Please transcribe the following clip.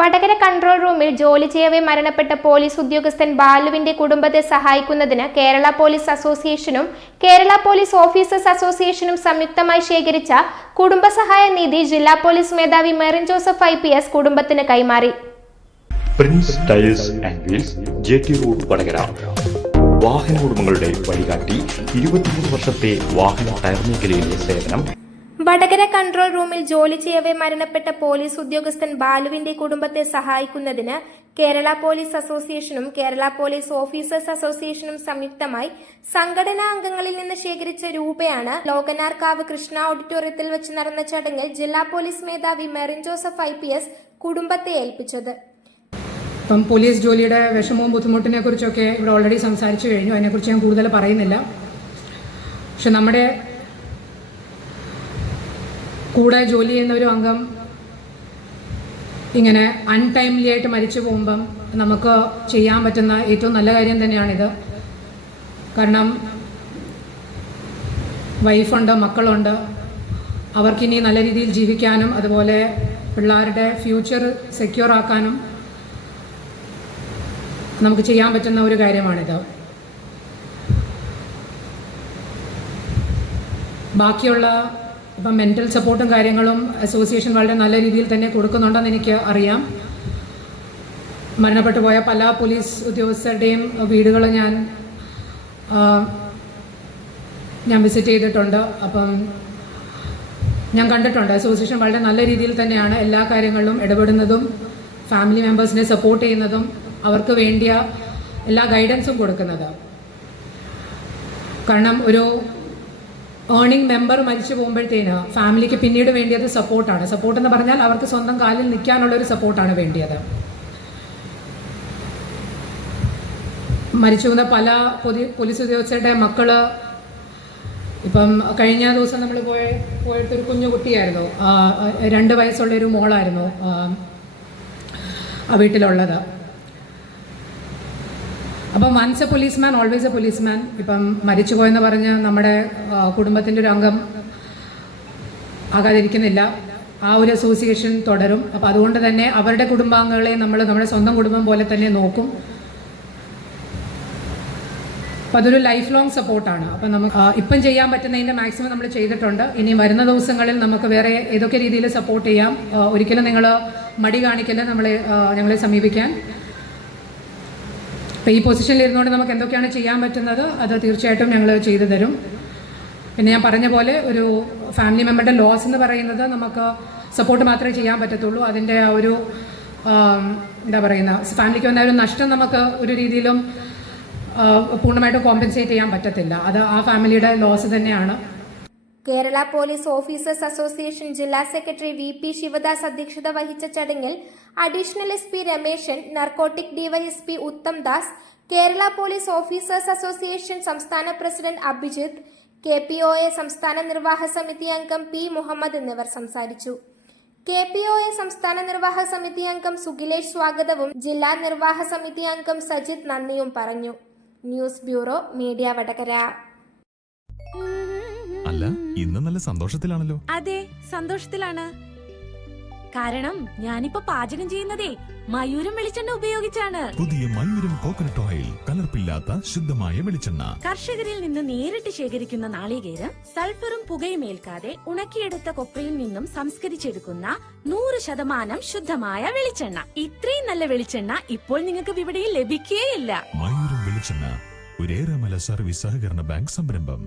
Vadakara control റൂമിൽ ജോലി ചെയ്യവേ മരണപ്പെട്ട പോലീസ് ഉദ്യോഗസ്ഥൻ ബാലുവിന്റെ കുടുംബത്തെ സഹായിക്കുന്നതിന് കേരള പോലീസ് അസോസിയേഷനും കേരള പോലീസ് ഓഫീസേഴ്സ് അസോസിയേഷനും സംയുക്തമായി ശേഖരിച്ച കുടുംബസഹായ നിധി ജില്ലാ പോലീസ് മേധാവി മെറിൻ ജോസഫ് IPS കുടുംബത്തിന് കൈമാറി. Prince tiles and wheels JT road Vadakara. വാഹന ഉടമകളുടെ വഴികാട്ടി, 23 വർഷത്തെ വാഹന ടയർ മേഖലയിലെ സേവനം. വടകര കൺട്രോൾ റൂമിൽ ജോലി ചെയ്യവേ മരണപ്പെട്ട പോലീസ് ഉദ്യോഗസ്ഥൻ ബാലുവിന്റെ കുടുംബത്തെ സഹായിക്കുന്നതിന് കേരള പോലീസ് അസോസിയേഷനും കേരള പോലീസ് ഓഫീസേഴ്സ് അസോസിയേഷനും സംയുക്തമായി സംഘടനാ അംഗങ്ങളിൽ നിന്ന് ശേഖരിച്ച രൂപയാണ് ലോകനാർക്കാവ് കൃഷ്ണ ഓഡിറ്റോറിയത്തിൽ വെച്ച് നടന്ന ചടങ്ങിൽ ജില്ലാ പോലീസ് മേധാവി മെറിൻ ജോസഫ് IPS കുടുംബത്തെ ഏൽപ്പിച്ചത്. പോലീസ് ജോലിയുടെ വിഷമവും ബുദ്ധിമുട്ടിനെ കുറിച്ചൊക്കെ ഇവിടെ ഓൾറെഡി സംസാരിച്ചു കഴിഞ്ഞു. അതിനെക്കുറിച്ച് ഞാൻ കൂടുതൽ പറയുന്നില്ല. പക്ഷെ നമ്മുടെ കൂടെ ജോലി ചെയ്യുന്ന ഒരു അംഗം ഇങ്ങനെ അൺടൈംലി ആയിട്ട് മരിച്ചു പോകുമ്പം നമുക്ക് ചെയ്യാൻ പറ്റുന്ന ഏറ്റവും നല്ല കാര്യം തന്നെയാണിത്. കാരണം വൈഫുണ്ട്, മക്കളുണ്ട്, അവർക്കിനി നല്ല രീതിയിൽ ജീവിക്കാനും അതുപോലെ പിള്ളേരുടെ ഫ്യൂച്ചർ സെക്യൂർ ആക്കാനും നമുക്ക് ചെയ്യാൻ പറ്റുന്ന ഒരു കാര്യമാണിത്. ബാക്കിയുള്ള ഇപ്പം മെൻ്റൽ സപ്പോർട്ടും കാര്യങ്ങളും അസോസിയേഷൻ വളരെ നല്ല രീതിയിൽ തന്നെ കൊടുക്കുന്നുണ്ടെന്ന് എനിക്ക് അറിയാം. മരണപ്പെട്ടു പോയ പല പോലീസ് ഉദ്യോഗസ്ഥരുടെയും വീടുകൾ ഞാൻ വിസിറ്റ് ചെയ്തിട്ടുണ്ട്. അപ്പം ഞാൻ കണ്ടിട്ടുണ്ട് അസോസിയേഷൻ വളരെ നല്ല രീതിയിൽ തന്നെയാണ് എല്ലാ കാര്യങ്ങളിലും ഇടപെടുന്നതും ഫാമിലി മെമ്പേഴ്സിനെ സപ്പോർട്ട് ചെയ്യുന്നതും അവർക്ക് വേണ്ടിയ എല്ലാ ഗൈഡൻസും കൊടുക്കുന്നത്. കാരണം ഒരു ഏർണിംഗ് മെമ്പർ മരിച്ചു പോകുമ്പോഴത്തേന് ഫാമിലിക്ക് പിന്നീട് വേണ്ടിയത് സപ്പോർട്ടാണ്. സപ്പോർട്ട് എന്ന് പറഞ്ഞാൽ അവർക്ക് സ്വന്തം കാലിൽ നിൽക്കാനുള്ളൊരു സപ്പോർട്ടാണ് വേണ്ടിയത്. മരിച്ചു പോകുന്ന പല പോലീസ് ഉദ്യോഗസ്ഥരുടെ മക്കൾ, ഇപ്പം കഴിഞ്ഞ ദിവസം നമ്മൾ പോയിട്ടൊരു കുഞ്ഞു കുട്ടിയായിരുന്നു, 2 വയസ്സുള്ളൊരു മോളായിരുന്നു ആ വീട്ടിലുള്ളത്. അപ്പം once a policeman always a policeman. ഇപ്പം മരിച്ചുപോയെന്ന് പറഞ്ഞ് നമ്മുടെ കുടുംബത്തിൻ്റെ ഒരു അംഗം ആകാതിരിക്കുന്നില്ല. ആ ഒരു അസോസിയേഷൻ തുടരും. അപ്പം അതുകൊണ്ട് തന്നെ അവരുടെ കുടുംബാംഗങ്ങളെ നമ്മൾ നമ്മുടെ സ്വന്തം കുടുംബം പോലെ തന്നെ നോക്കും. അപ്പം അതൊരു ലൈഫ് ലോങ് സപ്പോർട്ടാണ്. അപ്പം നമുക്ക് ഇപ്പം ചെയ്യാൻ പറ്റുന്നതിൻ്റെ മാക്സിമം നമ്മൾ ചെയ്തിട്ടുണ്ട്. ഇനി വരുന്ന ദിവസങ്ങളിൽ നമുക്ക് വേറെ ഏതൊക്കെ രീതിയിൽ സപ്പോർട്ട് ചെയ്യാം. ഒരിക്കലും നിങ്ങൾ മടി കാണിക്കില്ല ഞങ്ങളെ സമീപിക്കാൻ. അപ്പോൾ ഈ പൊസിഷനിൽ ഇരുന്നുകൊണ്ട് നമുക്ക് എന്തൊക്കെയാണ് ചെയ്യാൻ പറ്റുന്നത് അത് തീർച്ചയായിട്ടും ഞങ്ങൾ ചെയ്തു തരും. പിന്നെ ഞാൻ പറഞ്ഞ പോലെ ഒരു ഫാമിലി മെമ്പറുടെ ലോസ് എന്ന് പറയുന്നത് നമുക്ക് സപ്പോർട്ട് മാത്രമേ ചെയ്യാൻ പറ്റത്തുള്ളൂ. അതിൻ്റെ ആ ഒരു ഫാമിലിക്ക് വന്ന ഒരു നഷ്ടം നമുക്ക് ഒരു രീതിയിലും പൂർണ്ണമായിട്ടും കോമ്പൻസേറ്റ് ചെയ്യാൻ പറ്റത്തില്ല. അത് ആ ഫാമിലിയുടെ ലോസ് തന്നെയാണ്. കേരള പോലീസ് ഓഫീസേഴ്സ് അസോസിയേഷൻ ജില്ലാ സെക്രട്ടറി VP ശിവദാസ് അധ്യക്ഷത വഹിച്ച ചടങ്ങിൽ additional SP Rameshan, narcotic DYSP Uttam Das, Kerala police officers association സംസ്ഥാന പ്രസിഡന്റ് അഭിജിത്ത്, KPOA സംസ്ഥാന നിർവാഹക സമിതി അംഗം P മുഹമ്മദ് എന്നിവർ സംസാരിച്ചു. KPOA സംസ്ഥാന നിർവാഹക സമിതി അംഗം സുഖിലേഷ് സ്വാഗതവും ജില്ലാ നിർവാഹക സമിതി അംഗം സജിത് നന്ദിയും പറഞ്ഞു. News bureau, media Vadakara. അല്ല, ഇന്ന് നല്ല സന്തോഷത്തിലാണല്ലോ. അതെ, സന്തോഷത്തിലാണ്. കാരണം ഞാനിപ്പോ പാചകം ചെയ്യുന്നതേ മയൂരം വെളിച്ചെണ്ണ ഉപയോഗിച്ചാണ്. പുതിയ മയൂരം കോക്കനട്ട് ഓയിൽ, കലർപ്പില്ലാത്ത ശുദ്ധമായ വെളിച്ചെണ്ണ. കർഷകരിൽ നിന്ന് നേരിട്ട് ശേഖരിക്കുന്ന നാളികേരം സൾഫറും പുകയും ഏൽക്കാതെ ഉണക്കിയെടുത്ത കൊപ്രയിൽ നിന്നും സംസ്കരിച്ചെടുക്കുന്ന 100% ശുദ്ധമായ വെളിച്ചെണ്ണ. ഇത്രയും നല്ല വെളിച്ചെണ്ണ ഇപ്പോൾ നിങ്ങൾക്ക് വിപണിയിൽ ലഭിക്കുകയില്ല. മയൂരം വെളിച്ചെണ്ണ, ഒരു ഏറെമല സർവീസ് സഹകരണ ബാങ്ക് സംരംഭം.